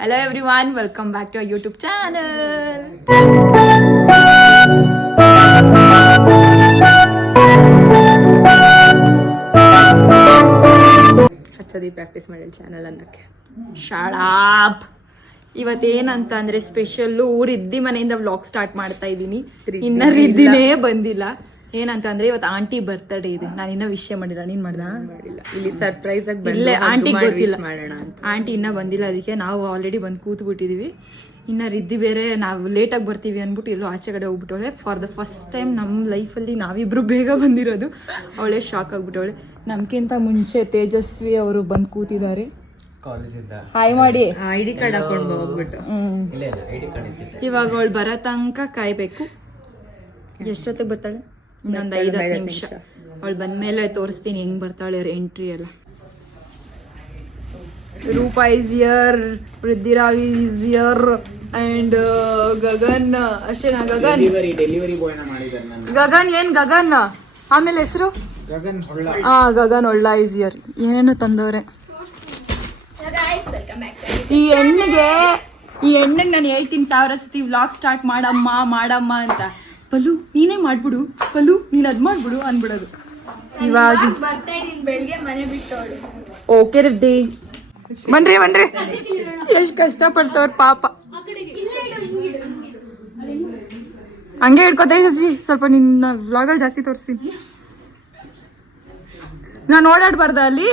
Hello everyone, welcome back to our YouTube channel. ಹಚ್ಚದಿ practice ಮಾಡಿ channel ಅನ್ನಕ್ಕೆ ಶಾಳಾಪ್. ಇವತ್ತೇನಂತ ಅಂದ್ರೆ ಸ್ಪೆಷಲ್ ರಿದ್ದಿ ಮನೆಯಿಂದ ವ್ಲಾಗ್ ಸ್ಟಾರ್ಟ್ ಮಾಡ್ತಾ ಇದ್ದೀನಿ. ಇನ್ನ ರಿದ್ದಿನೇ ಬಂದಿಲ್ಲ. ಏನಂತ ಅಂದ್ರೆ ಇವತ್ತು ಆಂಟಿ ಬರ್ತ್ಡೇ ಇದೆ. ನಾನು ಇನ್ನ ವಿಷಯ ಮಾಡಿಲ್ಲ. ನೀನ್ ಮಾಡಿಲ್ಲ? ಇಲ್ಲಿ ಸರ್ಪ್ರೈಸ್ ಆಗಿ ಇಲ್ಲೇ ಆಂಟಿಗೆ ಗೊತ್ತಿಲ್ಲ, ಮಾಡೋಣ ಅಂತ. ಆಂಟಿ ಇನ್ನ ಬಂದಿಲ್ಲ. ಅದಕ್ಕೆ ನಾವು ಆಲ್ರೆಡಿ ಬಂದು ಕೂತ್ ಬಿಟ್ಟಿದೀವಿ. ಇನ್ನ ರಿದ್ದಿ ಬೇರೆ ನಾವು ಲೇಟಾಗಿ ಬರ್ತೀವಿ ಅನ್ಬಿಟ್ಟು ಎಲ್ಲೋ ಆಚೆ ಕಡೆ ಹೋಗ್ಬಿಟ್ಟವಳೆ. ಫಾರ್ ದ ಫಸ್ಟ್ ಟೈಮ್ ನಮ್ಮ ಲೈಫಲ್ಲಿ ನಾವಿಬ್ರು ಬೇಗ ಬಂದಿರೋದು. ಅವಳೇ ಶಾಕ್ ಆಗ್ಬಿಟ್ಟವಳೆ. ನಮ್ಗಿಂತ ಮುಂಚೆ ತೇಜಸ್ವಿ ಅವರು ಬಂದು ಕೂತಿದ್ದಾರೆ. ಹಾಯ್ ಮಾಡಿ ಐಡಿ ಕಾರ್ಡ್ ಹಾಕೊಂಡು ಹೋಗ್ಬಿಟ್ಟು ಇವಾಗ ಅವಳು ಬರೋ ತನಕ ಕಾಯ್ಬೇಕು. ಎಷ್ಟೊತ್ತಿಗೆ ಬರ್ತಾಳೆ? ಇನ್ನೊಂದು 5 ನಿಮಿಷ. ಅವಳು ಬಂದ್ಮೇಲೆ ತೋರಿಸ್ತೀನಿ ಹೆಂಗ್ ಬರ್ತಾಳೆ ಎಂಟ್ರಿ ಎಲ್ಲ. Roopa is year, ವೃದ್ಧಿರಾವ್ is year and Gagan ಅಷ್ಟೇನಾ? ಗಗನ್ ಡೆಲಿವರಿ ಬಾಯ್ನ ಮಾಡಿದ್ದಾರೆ ನಾನು. ಗಗನ್ ಏನ್ ಗಗನ್? ಆಮೇಲೆ ಹೆಸರು ಗಗನ್ ಹೊಳ್ಳ. ಗಗನ್ ಒಳ್ಳ ಇಸ್ ಇಯರ್. ಏನೇನು ತಂದವ್ರೆ ಈ ಹೆಣ್ಣಿಗೆ. ನಾನು ಹೇಳ್ತೀನಿ 1000 ಸತಿ ವ್ಲಾಗ್ ಸ್ಟಾರ್ಟ್ ಮಾಡಮ್ಮ ಅಂತ. ಪಲ್ಲು ನೀನೇ ಮಾಡ್ಬಿಡು, ಪಲ್ಲು ನೀನ್ ಅದ್ ಮಾಡ್ಬಿಡು ಅನ್ಬಿಡೋದು. ಇವಾಗ ಬೆಳಿಗ್ಗೆ ಮನೆ ಬಿಟ್ಟವಳು. ಓಕೆ ರೆಡ್ಡಿ ಬನ್ರಿ ಎಷ್ಟ್ ಕಷ್ಟ ಪಡ್ತವ್ರ ಪಾಪ. ಹಂಗೆ ಹಿಡ್ಕೊತಾ ಇದ್ವಿ. ಸ್ವಲ್ಪ ನಿನ್ನ ವ್ಲಾಗಲ್ಲಿ ಜಾಸ್ತಿ ತೋರಿಸ್ತೀನಿ. ನಾನು ಓಡಾಡ್ಬಾರ್ದ ಅಲ್ಲಿ?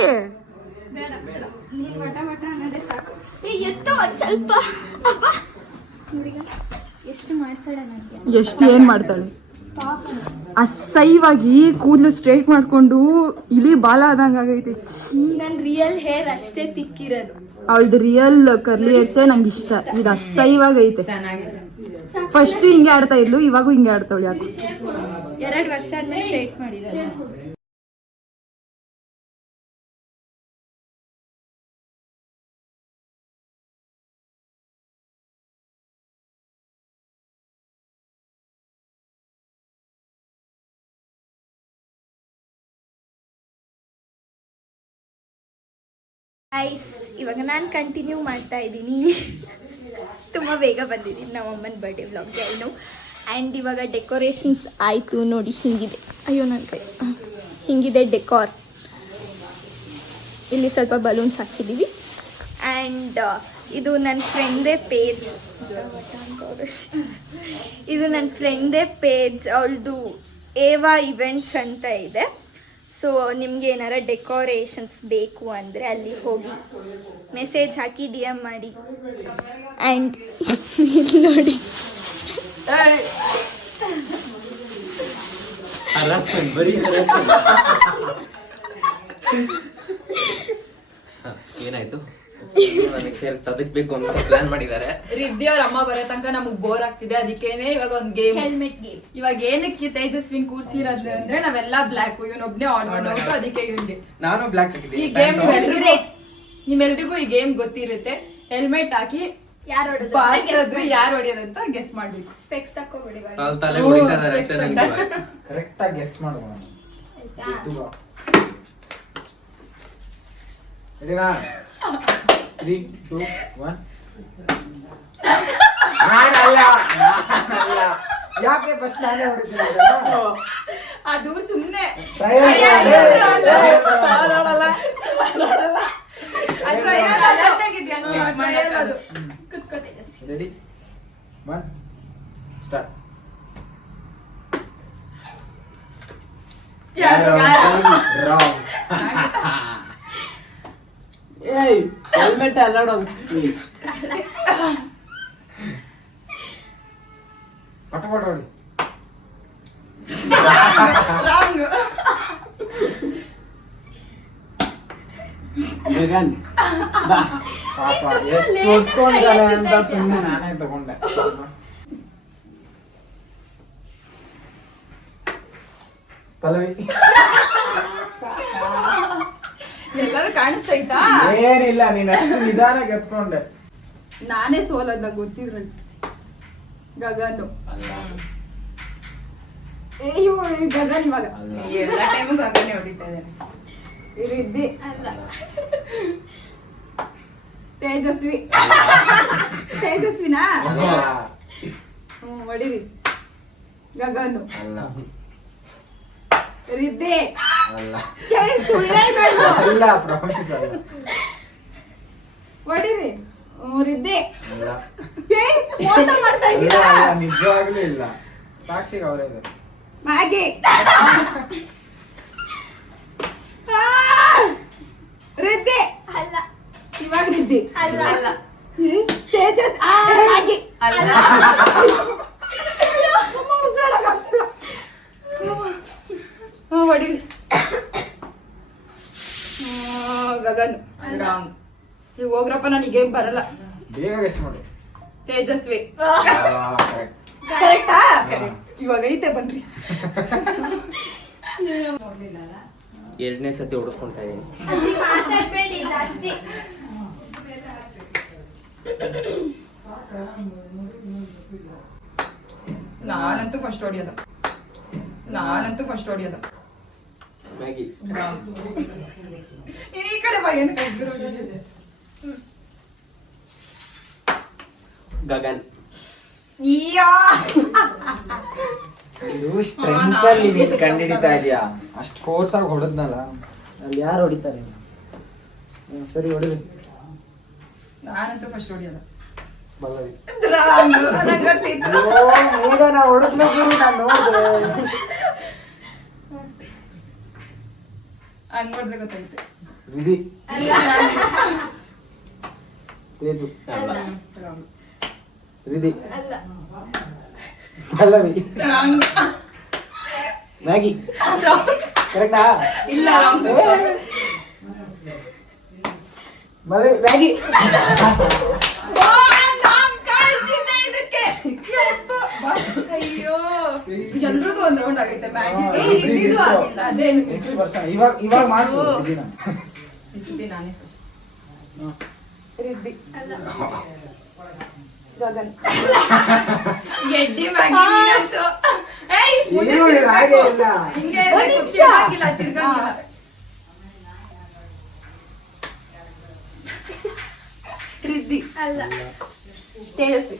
ಎಷ್ಟು ಏನ್ ಮಾಡ್ತಾಳೆ? ಅಸಹ್ಯವಾಗಿ ಕೂದಲು ಸ್ಟ್ರೈಟ್ ಮಾಡ್ಕೊಂಡು ಇಲಿ ಬಾಲ ಆದಂಗ ಆಗೈತೆ. ನನ್ ರಿಯಲ್ ಹೇರ್ ಅಷ್ಟೇ ತಿಕ್ಕಿರೋದು. ಅವಳದು ರಿಯಲ್ ಕರ್ಲಿ ಹೇರ್ಸೇ ನಂಗೆ ಇಷ್ಟ. ಇದು ಅಸಹ್ಯವಾಗೈತೆ. ಫಸ್ಟ್ ಹಿಂಗೆ ಆಡ್ತಾ ಇದ್ಲು, ಇವಾಗೂ ಹಿಂಗೆ ಆಡ್ತಾವಳು. ಯಾಕೆ 2 ವರ್ಷ ಆದ್ಮೇಲೆ ಸ್ಟ್ರೈಟ್ ಮಾಡಿರೋದು. ಐಸ್ ಇವಾಗ ನಾನು ಕಂಟಿನ್ಯೂ ಮಾಡ್ತಾ ಇದ್ದೀನಿ. ತುಂಬ ಬೇಗ ಬಂದಿದ್ದೀನಿ ನಮ್ಮಮ್ಮನ ಬರ್ಡೇ ವ್ಲಾಗ್ಗೆ ಏನು. ಆ್ಯಂಡ್ ಇವಾಗ ಡೆಕೋರೇಷನ್ಸ್ ಆಯಿತು ನೋಡಿ. ಹಿಂಗಿದೆ, ಅಯ್ಯೋ ನನ್ನ ಕೈ, ಹಿಂಗಿದೆ ಡೆಕೋರ್. ಇಲ್ಲಿ ಸ್ವಲ್ಪ ಬಲೂನ್ಸ್ ಹಾಕಿದ್ದೀವಿ. ಆ್ಯಂಡ್ ಇದು ನನ್ನ ಫ್ರೆಂಡ್ದೇ ಪೇಜ್. ಇದು ನನ್ನ ಫ್ರೆಂಡ್ದೇ ಪೇಜ್. ಅವಳದು ಏವಾ ಇವೆಂಟ್ಸ್ ಅಂತ ಇದೆ. ಸೊ ನಿಮಗೆ ಏನಾರ ಡೆಕೋರೇಷನ್ಸ್ ಬೇಕು ಅಂದರೆ ಅಲ್ಲಿ ಹೋಗಿ ಮೆಸೇಜ್ ಹಾಕಿ DM ಮಾಡಿ. ಆ್ಯಂಡ್ ನೋಡಿ ಏನಾಯ್ತು? ಬೇಕು ಅಂತ ಪ್ಲಾನ್ ಮಾಡಿದ್ದಾರೆ. ರಿದ್ದಿ ಅವ್ರ ಅಮ್ಮ ಬರೋ ತನಕ ನಮಗ್ ಬೋರ್ ಆಗ್ತಿದೆ. ಅದಕ್ಕೇನೆ ಇವಾಗ ಒಂದ್ ಗೇಮ್, ಹೆಲ್ಮೆಟ್ ಗೇಮ್. ಇವಾಗ ಏನಕ್ಕೆ ತೇಜಸ್ವಿನ್ ಕೂರ್ಸಿರೋದು ಅಂದ್ರೆ ನಾವೆಲ್ಲ ಬ್ಲಾಕ್, ಇವನೊಬ್ನೇ ಆರ್ಡರ್ ಔಟ್. ಅದಕ್ಕೆ ಇವ್ನಿಗೆ ನಾನು ಬ್ಲಾಕ್ ಹಾಕಿದ್ದೆ. ಈ ಗೇಮ್ ನಿಮ್ಮೆಲ್ರಿಗೂ ಈ ಗೇಮ್ ಗೊತ್ತಿರುತ್ತೆ. ಹೆಲ್ಮೆಟ್ ಹಾಕಿ ಯಾರು ಹೊಡಿಯೋದಂತ ಗೆಸ್ ಮಾಡ್ಬೇಕು. ಸ್ಪೆಕ್ಸ್ ತಕೋಬಿಡಿ. ತಲೆ ಹೊಡಿತಾ ಇದ್ದಾರೆ ಅಷ್ಟೇ. ನನಗೆ ಕರೆಕ್ಟ್ ಆಗಿ ಗೆಸ್ ಮಾಡೋಣ. ರೆಡಿನಾ? 3, 2, 1. ನಾನಲ್ಲ. ಯಾಕೆ ಫಸ್ಟ್ ನಾನೇ ಹೊಡಿತೀನಿ? ಅದು ಸುಮ್ನೆ ರೆಡಿ 1 ಸ್ಟಾರ್ಟ್. ಏಯ್ ಹೆಲ್ಮೆಟ್ ಅಲ್ಲೋಡ. ಪಟ ಹೊಡಿ. ಪಾಪ ಎಷ್ಟು ಓಡಿಸ್ಕೊಂಡಿದ್ದಾಳೆ ಅಂತ ಸುಮ್ಮನೆ ನಾನೇ ತಗೊಂಡೆ. ಪಲ್ಲವಿ ಎಲ್ಲರೂ ಕಾಣಿಸ್ತೈತಾ? ಏನಿಲ್ಲ, ನೀನ್ ಅಷ್ಟು ನಿಧಾನ ಎತ್ಕೊಂಡೆ. ನಾನೇ ಸೋಲದ ಗೊತ್ತಿದ್ರಲ್ಲಿ. ಗಗನು ಗಗನ್ ಇವಾಗ ಎಲ್ಲ ಟೈಮು ಗಗನೇ ಹೊಡಿತಾ ಇದ್ದಾನೆ. ರಿದ್ದಿ ಅಲ್ಲ ತೇಜಸ್ವಿ ತೇಜಸ್ವಿನಾ ಹೊಡಿರಿ. ಗಗನು ಅಲ್ಲ ರಿದ್ದೆ ಅಲ್ಲ ಸುಳ್ಳು ಹೇಳ್ಬೇಡ್ದು. ಅಲ್ಲ ಪ್ರಾಮಿಸ್ ಅಲ್ಲ ಹೊಡಿರಿ. ರಿದ್ದೆ ಅಲ್ಲ ಮೋಸ ಮಾಡ್ತಾ ಇದ್ದೀರಾ. ಇಲ್ಲ, ನಿಜವಾಗ್ಲೂ ಇಲ್ಲ. ಸಾಕ್ಷಿಗೆ ಅವರೇ ಇದ್ದಾರೆ. ಮ್ಯಾಗಿ ರಿದ್ದೆ ಅಲ್ಲ ಇವಾಗ ರಿದ್ದಿ ಅಲ್ಲ ಅಲ್ಲ ತೇಜಸ್ ಮ್ಯಾಗಿ ಅಲ್ಲ. ಹೊಡಿರಿ. ಗಗನ್ ರಾಂಗ್. ಈಗ ಹೋಗ್ರಪ್ಪ, ನನಗೆ ಬರಲ್ಲ. ಬೇಗ ಗೆಸ್ ಮಾಡಿ. ತೇಜಸ್ವಿ correct. ಕರೆಕ್ಟಾ? ಇವಾಗ ಐತೆ ಬನ್ರಿ. ಎರಡನೇ ಸತಿ ಓಡಿಸ್ಕೊಂತಾ ಇದೀನಿ. ಅಲ್ಲಿ ಮಾತಾಡ್ಬೇಡಿ ಜಾಸ್ತಿ. ನಾನಂತೂ ಫಸ್ಟ್ ಹೊಡಿಯೋದು. ಮ್ಯಾಗಿ. ನೀನ್ ಈ ಕಡೆ ಬಾ. ಏನು ಕೈಬಿರೋ ಗಗನ್. ಇಯ್ಯಾ ಇದು ಸ್ಟ್ರೆಂತ್ ಅಲ್ಲಿ ನೀನ್ ಕಂಡಿಡಿತಾ ಇದೀಯಾ. ಅಷ್ಟ್ ಫೋರ್ಸ್ ಆಗಿ ಹೊಡೆದ್ನಲ್ಲ, ಅಲ್ಲಿ ಯಾರು ಹೊಡಿತಾರೆ? ಸರಿ ಹೊಡಿರಿ. ನಾನಂತೂ ಫಸ್ಟ್ ಹೊಡಿಯೋದು. ಬಲ್ಲವಿ. ಗೊತ್ತಿತ್ತು. ಈಗ ನಾ ಹೊಡೆದ್ಮೇಲೆ ನಾನು ನೋಡಿದೆ. ಹಂಗ್ ನೋಡಿದ್ರೆ ಗೊತ್ತಾಗುತ್ತೆ. ವಿಧಿ. ಅಲ್ಲ ತೇಜು. ಅಲ್ಲ. ವಿಧಿ. ಅಲ್ಲ ಬಲ್ಲವಿ. Wrong. ಮ್ಯಾಗಿ. ಕರೆಕ್ಟಾ? ಇಲ್ಲ wrong. ಬಲ್ಲವಿ ಮ್ಯಾಗಿ. ಓ, ನಾನ್ ಕಾಯ್ತಿದ್ದೆ ಇದಕ್ಕೆ. ಅಯ್ಯೋ, ಎಲ್ರದ್ದು ಒಂದ್ ರೌಂಡ್ ಆಗೈತೆ. ಮ್ಯಾಜಿಕ್ ಇದ್ದಿದ್ದು ಆಗಿಲ್ಲ. ಅದೇ ನೆಕ್ಸ್ಟ್ ವರ್ಷ ಇವಾಗ ಮಾಡ್ಸು ವಿಧಿನ. ಈ ಸತಿ ನಾನೇ ಫಸ್ಟ್. ರಿದ್ದಿ ಅಲ್ಲ ಗಗನ್ ಎಡ್ಡಿ ಮ್ಯಾಗಿ ನೀನಂತೂ. ಏಯ್, ಮುಂದೆ ಏನು ತಿರ್ಗ್ಬೇಕು. ಹಾಗೆ ಇಲ್ಲ. ಹಿಂಗೆ ಒಂದ್ ಇರ್ಬೇಕು, ನಿಮಿಷ. ತಿರ್ಗಂಗಿಲ್ಲ. ರಿದ್ದಿ ಅಲ್ಲ ತೇಜಸ್ವಿ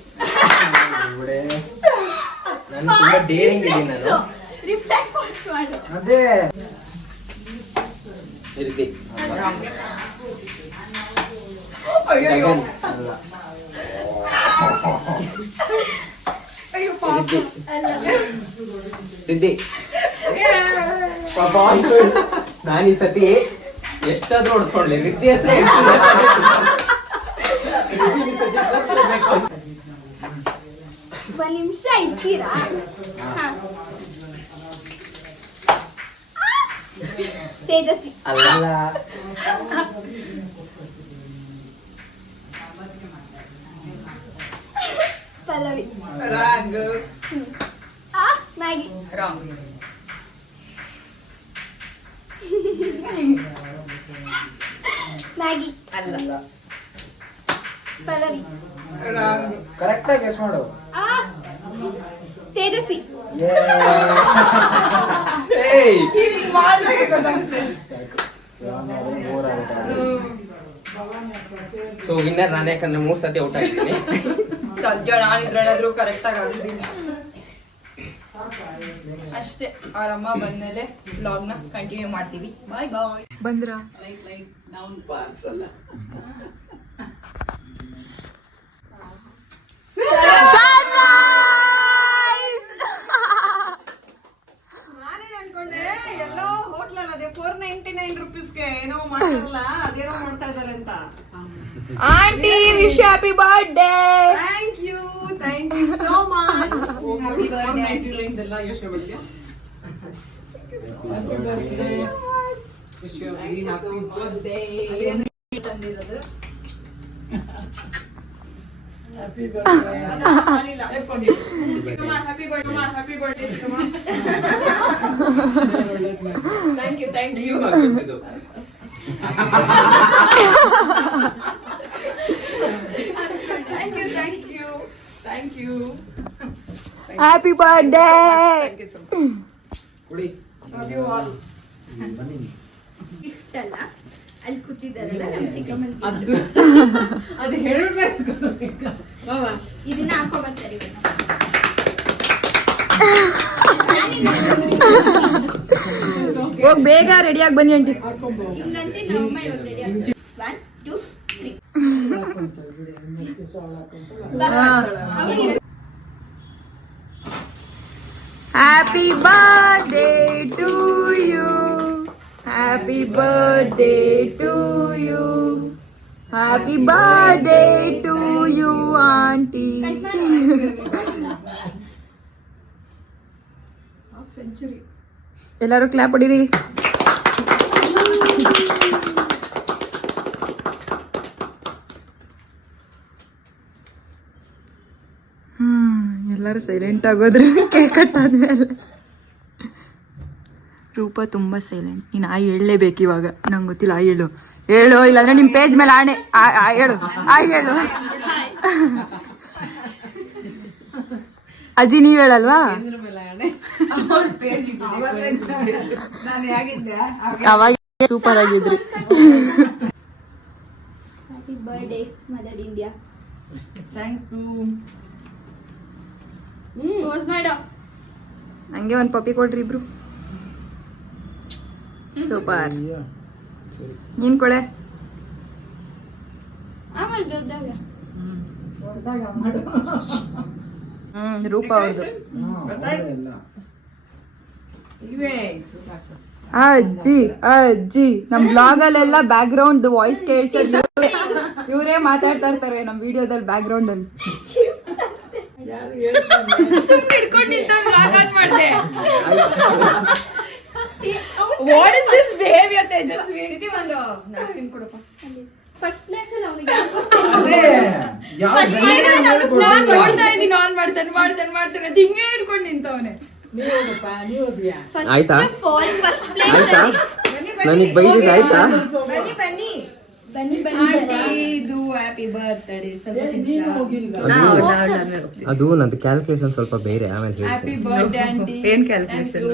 ಬಿಡೆ. ನಾನು ತುಂಬಾ ಡೇರಿಂಗ್ ಇದೀನಿ ನಾನು. ರಿಪ್ಲೈ ಮಾಡು. ಅದೇ ಇರ್ತಿ. ಅಯ್ಯೋ ಗಗನ್. ಅಲ್ಲ. ಅಯ್ಯೋ ಪಾಪ. ಅಲ್ಲ ಸಿದ್ದಿ. ಪಾಪ ನಾನು ಈ ಸತಿ ಎಷ್ಟಾದ್ರೂ ಓಡಿಸ್ಕೊಂಡ್ಲಿ. ರಿದ್ದಿ ಹೆಸರು ಒಂದ್ ನಿಮಿಷ ಇದ್ದೀರಾ? ಹಾ. ತೇಜಸ್ವಿ ಅಲ್ಲ. ಅಲ್ಲ. Pallavi wrong. Maggi wrong. Maggi ಅಲ್ಲ. ಪಲ್ಲವಿ ರಾಂಗ್. ಕರೆಕ್ಟ್ ಆಗಿ ಗೆಸ್ ಮಾಡು. ತೇಜಸ್ವಿ ಏಯ್. ಈಗ ಮಾಡ್ದಾಗ ಗೊತ್ತಾಗುತ್ತೆ. ಸಾಕು. ಬೋರ್ ಆಗುತ್ತೆ. ಸೊ ವಿನ್ನರ್ ನಾನು, ಯಾಕಂದ್ರೆ 3 ಸತಿ ಔಟ್ ಆಗಿದ್ದೀನಿ. ಸದ್ಯ ನಾನು ಇದ್ರಲ್ಲಾದ್ರೂ ಕರೆಕ್ಟ್ ಆಗಿ ಆಗಿದ್ದೀನಿ ಅಷ್ಟೇ. ಅವರಮ್ಮ ಬಂದ್ಮೇಲೆ ಬ್ಲಾಗ್ ನ ಕಂಟಿನ್ಯೂ ಮಾಡ್ತೀವಿ. ಬಾಯ್ ಬಾಯ್. ಬಂದ್ರ ನಾನೇನ್ ಅನ್ಕೊಂಡೆ ಎಲ್ಲೋ ಹೋಟ್ಲಲ್ಲ ಅದೇ 499 ರುಪೀಸ್ಗೆ ಏನೋ ಮಾಡ್ತಾರಲ್ಲ, ಅದೇನೋ ಮಾಡ್ತಾ ಇದಾರೆ ಅಂತ. Aunty wish happy birthday. Thank you so much. Happy birthday ಇದೆಲ್ಲ ಯೋಚನೆ ಮಾಡ್ತೀಯಾ? Wish you very happy birthday ತಂದಿರೋದು. Happy birthday. Happy birthday. Thank you. Thank you. Happy birthday. Thank you so much. ಕುಡಿ. Love you all. ಬನ್ನಿ. Gift ಅಲ್ಲ ಅಲ್ಲಿ ಕೂತಿದ್ದಾರಲ್ಲ ನಮ್ಮ ಚಿಕ್ಕಮ್ಮನ ಅದು ಹೇಳ್ಬೇಕು ಇದನ್ನ ಹಾಕೋ ಬರ್ತಾರೆ ಹೋಗ್ ಬೇಗ ರೆಡಿಯಾಗಿ ಬನ್ನಿ ಆಂಟಿ. ಹಿಂಗಂತೆ ನಮ್ಮಮ್ಮ ಇವಾಗ ರೆಡಿ ಆಗ್ತಾರೆ 1 2 3 happy birthday to you, happy birthday to you, happy birthday to you aunty. ಎಲ್ಲರೂ ಕ್ಲಾಪ್ ಹೊಡೀರಿ. ಎಲ್ಲರೂ ಸೈಲೆಂಟ್ ಆಗೋದ್ರು ಕೇಕ್ ಕಟ್ ಆದ್ಮೇಲೆ. ರೂಪ ತುಂಬಾ ಸೈಲೆಂಟ್. ನೀನು ಆ ಹೇಳಲೇಬೇಕು ಇವಾಗ. ನಂಗೆ ಗೊತ್ತಿಲ್ಲ, ಆ ಹೇಳು ಹೇಳು, ಇಲ್ಲಾಂದ್ರೆ ನಿಮ್ ಪೇಜ್ ಮೇಲೆ ಆಣೆ. ಹೇಳು ಹೇಳು. ಅಜ್ಜಿ ನೀವ್ ಹೇಳಲ್ವಾ? ಅವಾಗ ಸೂಪರ್ ಆಗಿದ್ರಿ. Happy birthday mother India. Thank you. Close ಮಾಡು. ನಂಗೆ ಒಂದ್ ಪಪ್ಪಿ ಕೊಡ್ರಿ ಇಬ್ರು. ಸೂಪರ್. ನೀನ್ ಕೊಡೆ. ಆಮೇಲೆ ದೊಡ್ಡದಾಗ ರೂಪ ಅವ್ರದ್ದು. ಅಜ್ಜಿ ಅಜ್ಜಿ ನಮ್ ಬ್ಲಾಗ್ ಅಲ್ಲೆಲ್ಲ ಬ್ಯಾಕ್ ಗ್ರೌಂಡ್ ವಾಯ್ಸ್ ಕೇಳ್ತಾರೆ. ಇವರೇ ಮಾತಾಡ್ತಾ ಇರ್ತಾರೆ ನಮ್ ವಿಡಿಯೋದಲ್ಲಿ ಬ್ಯಾಕ್ ಗ್ರೌಂಡ್ ಅಲ್ಲಿ. What is this behaviour Tejaswi? ಒಂದು napkin ಕೊಡಪ್ಪ. ಫಸ್ಟ್ ಪ್ಲೇಸ್ ಅಲ್ಲಿ ಅವನಿಗೆ ನಾನ್ ನೋಡ್ತಾ ಇದೀನಿ, ಆನ್ ಮಾಡ್ತಾನೆ ಅಂತ ಹಿಂಗೆ ಹಿಡ್ಕೊಂಡು ನಿಂತವನೆ. ಆಯ್ತಾ? ಫಸ್ಟ್ ಪ್ಲೇಸ್ ಆಯ್ತಾ? ನನಗ್ ಬೈದಿದ್ದು ಆಯ್ತಾ? ಬನ್ನಿ ಇದು ಹ್ಯಾಪಿ ಬರ್ತ್ಡೇ. ಅದು ನಂದು ಕ್ಯಾಲ್ಕುಲೇಷನ್ ಸ್ವಲ್ಪ ಬೇರೆ, ಆಮೇಲೆ ಹ್ಯಾಪಿ ಬರ್ತ್ಡೇ ಆಂಟಿ. ಏನ್ ಕ್ಯಾಲ್ಕುಲೇಷನ್?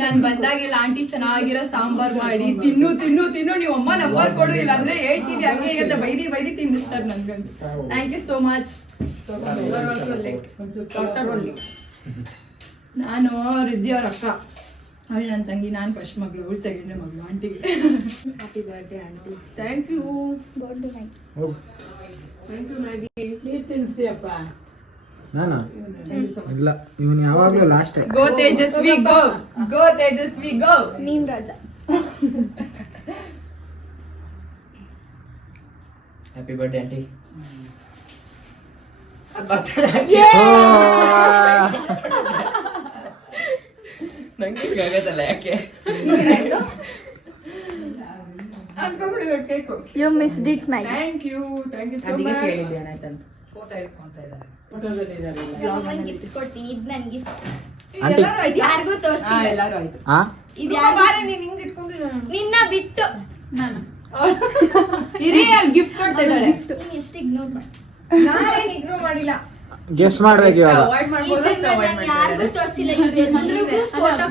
ನಾನ್ ಬಂದಾಗೆಲ್ಲ ಆಂಟಿ ಚೆನ್ನಾಗಿರೋ ಸಾಂಬಾರ್ ಮಾಡಿ ತಿನ್ನು ತಿನ್ನು ತಿನ್ನು, ನೀವ್ ಅಮ್ಮ ನಂಬರ್ ಕೊಡು, ಇಲ್ಲ ಅಂದ್ರೆ ಹೇಳ್ತೀವಿ ಹಂಗೆ ಅಂತ ಬೈದಿ ತಿನ್ನಿಸ್ತಾರೆ ನನ್ಗಂತೂ. Thank you so much. ನಾನು ರಿದ್ದಿ ಅವ್ರ ಅಕ್ಕ, ಅವಳು ನನ್ನ ತಂಗಿ, ನಾನು ಫಸ್ಟ್ ಮಗಳು, ಅವಳು ಸೆಕೆಂಡ್ನೇ ಮಗಳು ಆಂಟಿಗೆ. Happy birthday aunty. Thank you. Birthday ನಾನಾ ಇಲ್ಲ, ಇವನ್ ಯಾವಾಗ್ಲೂ last. Go Tejaswi go, go Tejaswi go. ನೀನ್ ರಾಜ. ಹ್ಯಾಪಿ ಬರ್ಡೇ ಆಂಟಿ. ನಂಗೆ ಆಗತ್ತಲ್ಲ, ಯಾಕೆ? You missed it my. Thank you so ಅದಕ್ಕೆ ಮಚ್. ಕೇಳಿದ್ದೆ ಏನಾಯ್ತಂತ. ಗಿಫ್ಟ್ ಕೊಡ್ತೀನಿ. ಇದು ನನ್ ಗಿಫ್ಟ್. ಆಂಟಿ ಇದು ಯಾರಿಗೂ ತೋರಿಸಿ. ಎಲ್ಲಾರು ಆಯ್ತು. ಆ ಇದು ನಿನ್ನ ಬಿಟ್ಟು ಇರಿ, ಅಲ್ಲಿ ಗಿಫ್ಟ್ ಕೊಡ್ತಾ ಇದ್ದಾಳೆ. ನೀನ್ ಎಷ್ಟು ಇಗ್ನೋರ್ ಮಾಡಿ. ಗೆಸ್ ಮಾಡ್ಬೇಕು ಇವಾಗ. ಅವಾಯ್ಡ್ ಮಾಡ್ಬೋದು, ಅಷ್ಟು ಇದನ್ನ ಅವಾಯ್ಡ್ ನಾನು ಯಾರಿಗೂ ಮಾಡ್ತಾರೆ. ತೋರಿಸಿಲ್ಲ. ಇವ್ರೆಲ್ರಿಗೂ ಫೋಟೋ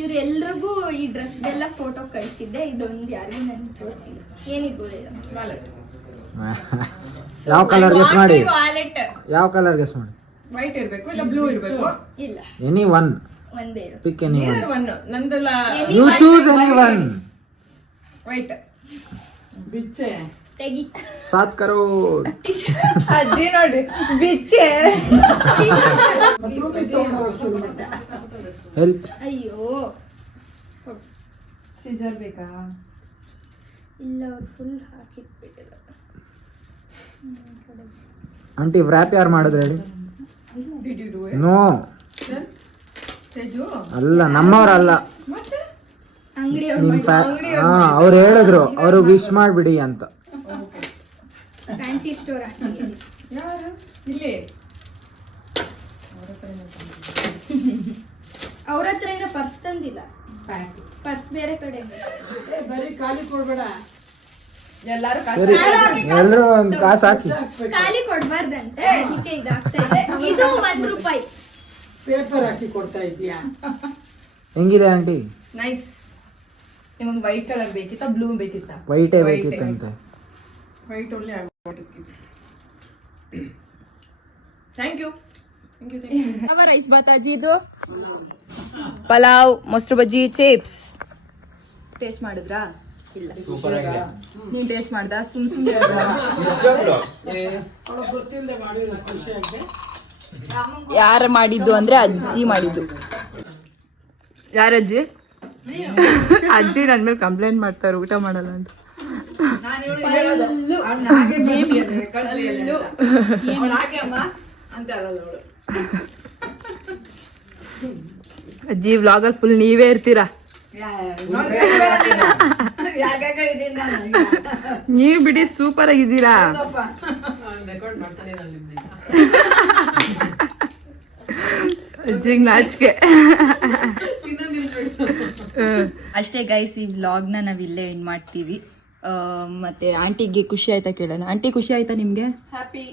ಇವ್ರೆಲ್ರಿಗೂ ಈ ಡ್ರೆಸ್ದೆಲ್ಲ ಫೋಟೋ ಕಳ್ಸಿದ್ದೆ. ಇದೊಂದು ಯಾರಿಗೂ ನನ್ಗೆ ತೋರಿಸಿಲ್ಲ. ಏನಿರ್ಬೋದು ಹೇಳು. ಯಾವ ಕಲರ್ ಗೆಸ್ ಮಾಡಿ, ವಾಲೆಟ್ ಯಾವ ಕಲರ್ ಗೆಸ್ ಮಾಡಿ. ವೈಟ್ ಇರ್ಬೇಕು ಇಲ್ಲ ಬ್ಲೂ ಇರ್ಬೇಕು? ಇಲ್ಲ, ಎನಿ ಒನ್, ಒಂದೇಳು. Pick any one. ಒಂದು ನಂದೆಲ್ಲ you choose any one. White. ತೆಗಿ. 7 crore. ಅಜ್ಜಿ ನೋಡಿ ಬಿಚ್ಚೆ. ಹೆಲ್ಪ್. ಅಯ್ಯೋ ಸಿಸರ್ ಬೇಕಾ? ಇಲ್ಲ, ಅವ್ರು ಫುಲ್ ಹಾಕಿಟ್ಬಿಟ್ಟಿಲ್ಲ. ಆಂಟಿ ವ್ರ್ಯಾಪ್ ಯಾರು ಮಾಡಿದ್ರೆ ಹೇಳಿ? Did you do it? No, Teju ಅಲ್ಲ, ನಮ್ಮವ್ರಲ್ಲ. ಅಂಗಡಿ ನಿಮ್ ಅವ್ರು ಹೇಳಿದ್ರು, ಅವರು ವಿಶ್ ಮಾಡ್ಬಿಡಿ ಅಂತ. Fancy store. ಯಾರು? ಇಲ್ಲಿ ಅವ್ರ ಹತ್ರ ಪರ್ಸ್ ತಂದಿಲ್ಲ. ಪರ್ಸ್ ಬೇರೆ ಕಡೆ. ಎಲ್ಲಾರು ಸರಿ, ಎಲ್ರು ಒಂದ್ ಕಾಸು ಹಾಕಿ. ಖಾಲಿ ಕೊಡ್ಬಾರ್ದಂತೆ, ಅದಕ್ಕೆ ಇದಾಗ್ತಾ ಇದೆ. ಇದು ₹1. ಪೇಪರ್ ಹಾಕಿ ಕೊಡ್ತಾ ಇದೀಯಾ? ಹೆಂಗಿದೆ ಆಂಟಿ? ನೈಸ್. ನಿಮಗೆ ವೈಟ್ ಕಲರ್ ಬೇಕಿತ್ತಾ ಬ್ಲೂ ಬೇಕಿತ್ತಾ? ವೈಟೇ ಬೇಕಿತ್ತಂತೆ. ವೈಟ್ ಒಳ್ಳೆ ಥ್ಯಾಂಕ್ ಯು. ಯಾವ ರೈಸ್ ಬಾತ್ ಅಜ್ಜಿ ಇದು? ಪಲಾವ್, ಮೊಸರು ಬಜ್ಜಿ, ಚಿಪ್ಸ್. ಟೇಸ್ಟ್ ಮಾಡಿದ್ರಾ? ಇಲ್ಲ. ಸೂಪರ್ ಆಗಿದೆ. ನೀನ್ ಟೇಸ್ಟ್ ಮಾಡ್ದ? ಸುಮ್ನೆ ಗೊತ್ತಿಲ್ಲದೆ ಮಾಡಿಲ್ಲ, ಖುಷಿ ಆಗಿದೆ. ಯಾರು ಮಾಡಿದ್ದು ಅಂದ್ರೆ ಅಜ್ಜಿ ಮಾಡಿದ್ದು. ಯಾರಜ್ಜಿ? ಅಜ್ಜಿ ನನ್ ಮೇಲೆ ಕಂಪ್ಲೇಂಟ್ ಮಾಡ್ತಾರೆ ಊಟ ಮಾಡಲ್ಲ ಅಂತ. ಅಜ್ಜಿ ವ್ಲಾಗಲ್ಲಿ ಫುಲ್ ನೀವೇ ಇರ್ತೀರಾ. ನೀವ್ ಬಿಡಿ ಸೂಪರ್ ಆಗಿದ್ದೀರಾ. ಅಜ್ಜಿಗ್ ನಾಚಿಕೆ. ಅಷ್ಟೇ ಗೈಸ್, ಈ ವ್ಲಾಗ್ನ ನಾವ್ ಇಲ್ಲೇ ಎಂಡ್ ಮಾಡ್ತೀವಿ. ಮತ್ತೆ ಆಂಟಿಗೆ ಖುಷಿ ಆಯ್ತಾ ಕೇಳೋಣ. ಆಂಟಿ ಖುಷಿ ಆಯ್ತಾ ನಿಮ್ಗೆ? ಹ್ಯಾಪಿ.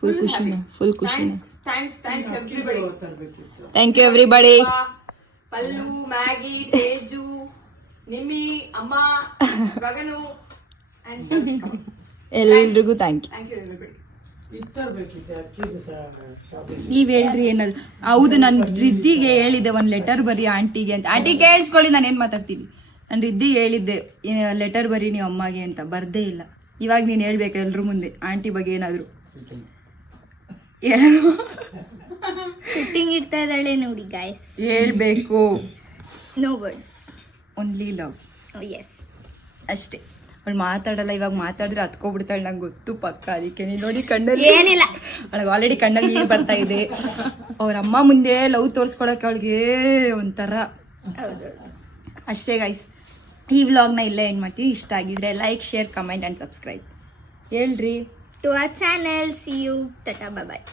ಫುಲ್ ಖುಷಿನ? ಫುಲ್ ಖುಷಿನ? Thanks everybody. Thank you everybody. Pallu, Maggi, Teju, Nimmi, ಅಮ್ಮ, ಗಗನು ಎಲ್ರಿಗೂ thank you. Thank you everybody. ನೀವ್ ಹೇಳ್ರಿ ಏನಲ್ಲ. ಹೌದು, ನಾನು ರಿದ್ದಿಗೆ ಹೇಳಿದ್ದೆ ಒಂದ್ ಲೆಟರ್ ಬರಿ ಆಂಟಿಗೆ ಅಂತ. ಆಂಟಿ ಕೇಳಿಸ್ಕೊಳ್ಳಿ, ನಾನು ಏನ್ ಮಾತಾಡ್ತೀನಿ. ನಾನು ರಿದ್ದಿಗೆ ಹೇಳಿದ್ದೆ ಲೆಟರ್ ಬರಿ ನೀವು ಅಮ್ಮಗೆ ಅಂತ. ಬರ್ದೇ ಇಲ್ಲ. ಇವಾಗ ನೀನ್ ಹೇಳ್ಬೇಕು ಎಲ್ರ ಮುಂದೆ ಆಂಟಿ ಬಗ್ಗೆ ಏನಾದ್ರು ಫಿಟ್ಟಿಂಗ್ ಇರ್ತಾ ಇದ್ದಾಳೆ ನೋಡಿ ಗೈಸ್. ಹೇಳ್ಬೇಕು. No words, only love. Yes, ಅಷ್ಟೇ. ಅವಳು ಮಾತಾಡಲ್ಲ. ಇವಾಗ ಮಾತಾಡಿದ್ರೆ ಹತ್ಕೊಬಿಡ್ತಾಳೆ, ನಂಗೆ ಗೊತ್ತು ಪಕ್ಕ. ಅದಕ್ಕೆ ನೀನ್ ನೋಡಿ ಕಣ್ಣಲ್ಲಿ ಏನಿಲ್ಲ, ಅವಳಿಗೆ ಆಲ್ರೆಡಿ ಕಣ್ಣಲ್ಲಿ ನೀರು ಬರ್ತಾ ಇದೆ. ಅವ್ರ ಅಮ್ಮ ಮುಂದೆ ಲವ್ ತೋರ್ಸ್ಕೊಳಕ್ಕೆ ಅವಳಿಗೆ ಒಂಥರ. ಅಷ್ಟೇ ಗೈಸ್, ಈ ವ್ಲಾಗ್ನ ಇಲ್ಲೇ ಎಂಡ್ ಮಾಡ್ತೀವಿ. ಇಷ್ಟ ಆಗಿದ್ರೆ like, share, comment and subscribe. ಹೇಳ್ರಿ to our channel. See you. ಟಾಟಾ, ಬಾಯ್ ಬಾಯ್.